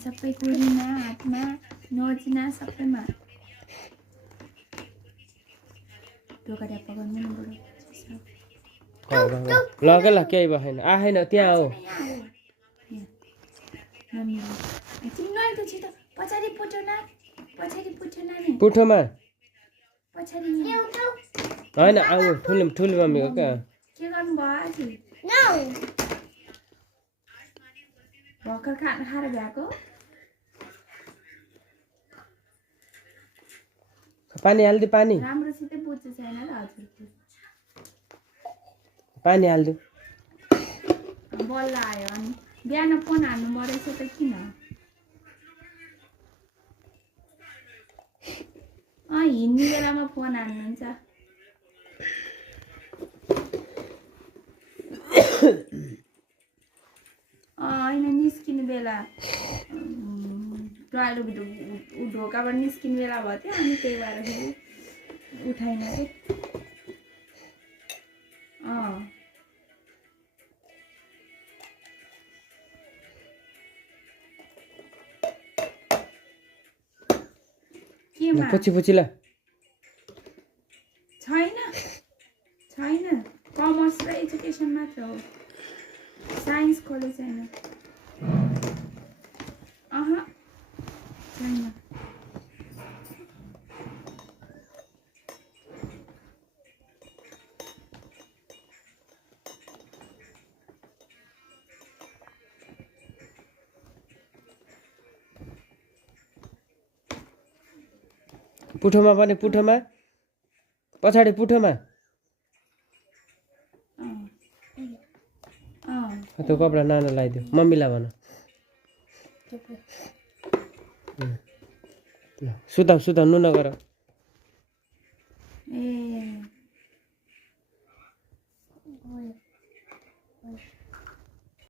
सबै कुरीमा हातमा नोचमा सबैमा ढोका ढ्याप्पा गर्नु न बडो लगे ल केही भएन आएन त्यहाँ हो तिम्रो त छिटो पछाडि पुठो नानी पुठोमा पछाडि होइन आऊ ठुलो मम्मी हो क्या के गर्नु भयो भर्खर खाना खाएर भ्याएको पानी हालिदियो पानी राम्रोसित बुझ्छ छैन र हजुर पानी हालिदियो बल्ल आयो अनि बिहान फोन हान्नु मरेछ त किन हिँड्ने बेलामा फोन हान्नुहुन्छ होइन निस्किने बेला टोयलेट ढोकाबाट निस्किने बेला भयो थियो अनि त्यही भएर फेरि उठाइन कि केमा पुची ल छैन कमर्स र एजुकेसन मात्र हो साइन्स कलेज छैन छैन पुठोमा पनि पुठोमा पछाडि पुठोमा त्यो कपडा नाना लगाइदियो मम्मीलाई भन सुता नुन गर ए